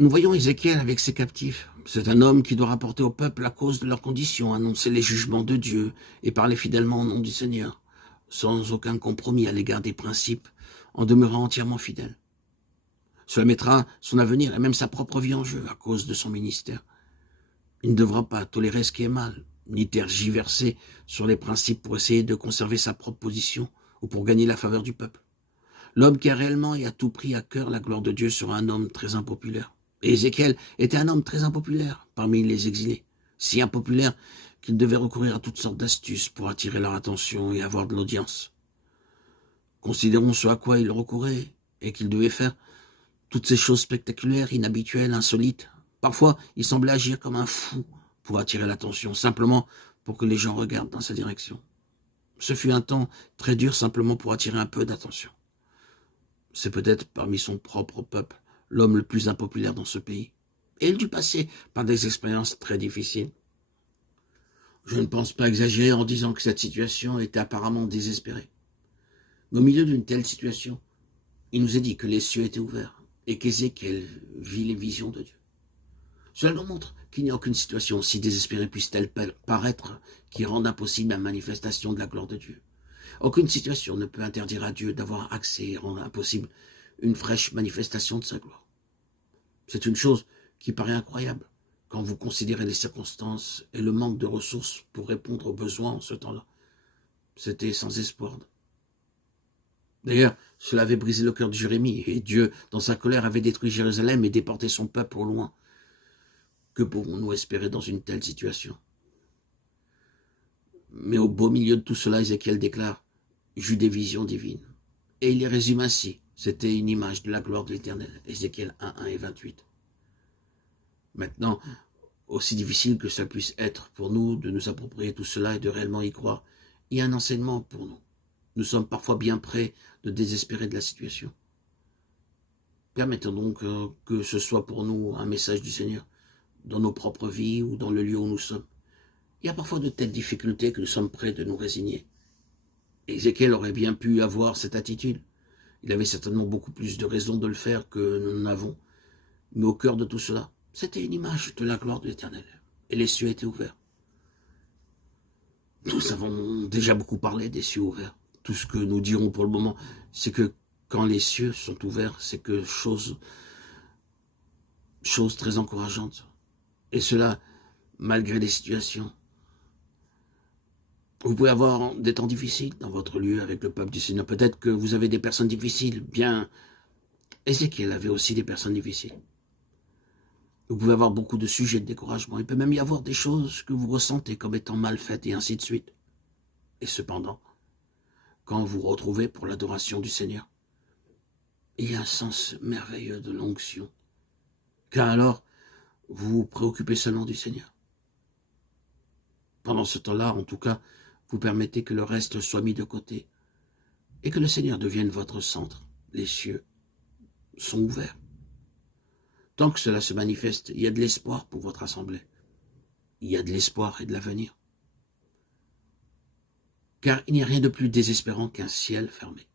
Nous voyons Ézéchiel avec ses captifs. C'est un homme qui doit rapporter au peuple la cause de leurs conditions, annoncer les jugements de Dieu et parler fidèlement au nom du Seigneur, sans aucun compromis à l'égard des principes, en demeurant entièrement fidèle. Cela mettra son avenir et même sa propre vie en jeu à cause de son ministère. Il ne devra pas tolérer ce qui est mal, ni tergiverser sur les principes pour essayer de conserver sa propre position ou pour gagner la faveur du peuple. L'homme qui a réellement et à tout prix à cœur la gloire de Dieu sera un homme très impopulaire. Et Ézéchiel était un homme très impopulaire parmi les exilés, si impopulaire qu'il devait recourir à toutes sortes d'astuces pour attirer leur attention et avoir de l'audience. Considérons ce à quoi il recourait et qu'il devait faire toutes ces choses spectaculaires, inhabituelles, insolites. Parfois, il semblait agir comme un fou pour attirer l'attention, simplement pour que les gens regardent dans sa direction. Ce fut un temps très dur simplement pour attirer un peu d'attention. C'est peut-être parmi son propre peuple l'homme le plus impopulaire dans ce pays. Et il dut passer par des expériences très difficiles. Je ne pense pas exagérer en disant que cette situation était apparemment désespérée. Mais au milieu d'une telle situation, il nous est dit que les cieux étaient ouverts et qu'Ézéchiel vit les visions de Dieu. Cela nous montre qu'il n'y a aucune situation aussi désespérée puisse-t-elle paraître qui rende impossible la manifestation de la gloire de Dieu. Aucune situation ne peut interdire à Dieu d'avoir accès et rendre impossible une fraîche manifestation de sa gloire. C'est une chose qui paraît incroyable quand vous considérez les circonstances et le manque de ressources pour répondre aux besoins en ce temps-là. C'était sans espoir. D'ailleurs, cela avait brisé le cœur de Jérémie, et Dieu, dans sa colère, avait détruit Jérusalem et déporté son peuple au loin. Que pouvons-nous espérer dans une telle situation? Mais au beau milieu de tout cela, Ézéchiel déclare « J'eus des visions divines ». Et il les résume ainsi. C'était une image de la gloire de l'Éternel. Ézéchiel 1, 1 et 28. Maintenant, aussi difficile que ça puisse être pour nous de nous approprier tout cela et de réellement y croire, il y a un enseignement pour nous. Nous sommes parfois bien près de désespérer de la situation. Permettons donc que ce soit pour nous un message du Seigneur, dans nos propres vies ou dans le lieu où nous sommes. Il y a parfois de telles difficultés que nous sommes prêts de nous résigner. Ézéchiel aurait bien pu avoir cette attitude. Il avait certainement beaucoup plus de raisons de le faire que nous n'en avons. Mais au cœur de tout cela, c'était une image de la gloire de l'Éternel. Et les cieux étaient ouverts. Nous avons déjà beaucoup parlé des cieux ouverts. Tout ce que nous dirons pour le moment, c'est que quand les cieux sont ouverts, c'est que chose très encourageante. Et cela, malgré les situations. Vous pouvez avoir des temps difficiles dans votre lieu avec le peuple du Seigneur. Peut-être que vous avez des personnes difficiles. Bien, Ézéchiel avait aussi des personnes difficiles. Vous pouvez avoir beaucoup de sujets de découragement. Il peut même y avoir des choses que vous ressentez comme étant mal faites et ainsi de suite. Et cependant, quand vous vous retrouvez pour l'adoration du Seigneur, il y a un sens merveilleux de l'onction. Car alors, vous vous préoccupez seulement du Seigneur. Pendant ce temps-là, en tout cas, vous permettez que le reste soit mis de côté et que le Seigneur devienne votre centre. Les cieux sont ouverts. Tant que cela se manifeste, il y a de l'espoir pour votre assemblée. Il y a de l'espoir et de l'avenir. Car il n'y a rien de plus désespérant qu'un ciel fermé.